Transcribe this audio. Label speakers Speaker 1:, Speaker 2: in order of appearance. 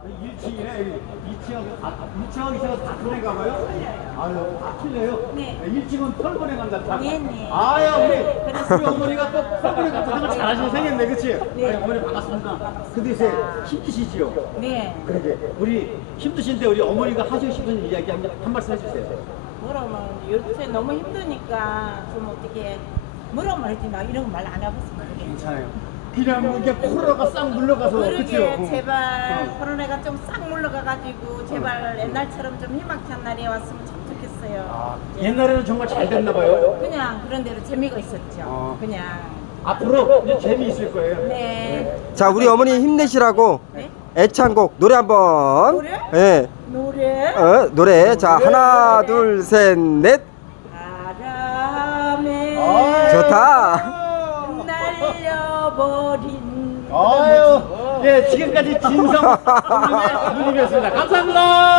Speaker 1: 1층이네. 2층하고 2층하고 다 그런가 봐요? 아유, 다 틀려요?
Speaker 2: 네.
Speaker 1: 1층은 펄번에 간다.
Speaker 2: 네네.
Speaker 1: 아야,
Speaker 2: 그래서-
Speaker 1: 우리 어머니가 또 펄번에 같은 걸 잘하시는 생겼네, 그치?
Speaker 2: 네.
Speaker 1: 아니, 어머니 반갑습니다. 근데 요새 힘드시지요?
Speaker 2: 네.
Speaker 1: 그러게. 우리 힘드신데 우리 어머니가 하시고 싶은 이야기 한 말씀 해주세요.
Speaker 2: 뭐라면 요새 너무 힘드니까 좀 어떻게 뭐라고 말했지 나 이런 거 말 안 해봤으면 모르겠네.
Speaker 1: 괜찮아요. 그냥 이게 코로나가 싹 물러가서,
Speaker 2: 그러게
Speaker 1: 그치요?
Speaker 2: 제발 코로나가 좀 싹 물러가가지고 제발 옛날처럼 좀 희망찬 날이 왔으면 참 좋겠어요.
Speaker 1: 옛날에는 정말 잘 됐나 봐요.
Speaker 2: 그냥 그런 대로 재미가 있었죠. 그냥
Speaker 1: 앞으로 이제 재미있을 거예요.
Speaker 2: 네.
Speaker 3: 자, 우리 어머니 힘내시라고
Speaker 2: 네?
Speaker 3: 애창곡 노래 한번.
Speaker 2: 노래?
Speaker 3: 예.
Speaker 2: 노래
Speaker 3: 노래. 자, 하나, 둘, 셋, 넷.
Speaker 2: 바람에
Speaker 3: 좋다.
Speaker 2: 날려버린
Speaker 1: 아유, 예, 지금까지 진성 어머님의 누님이었습니다. 감사합니다.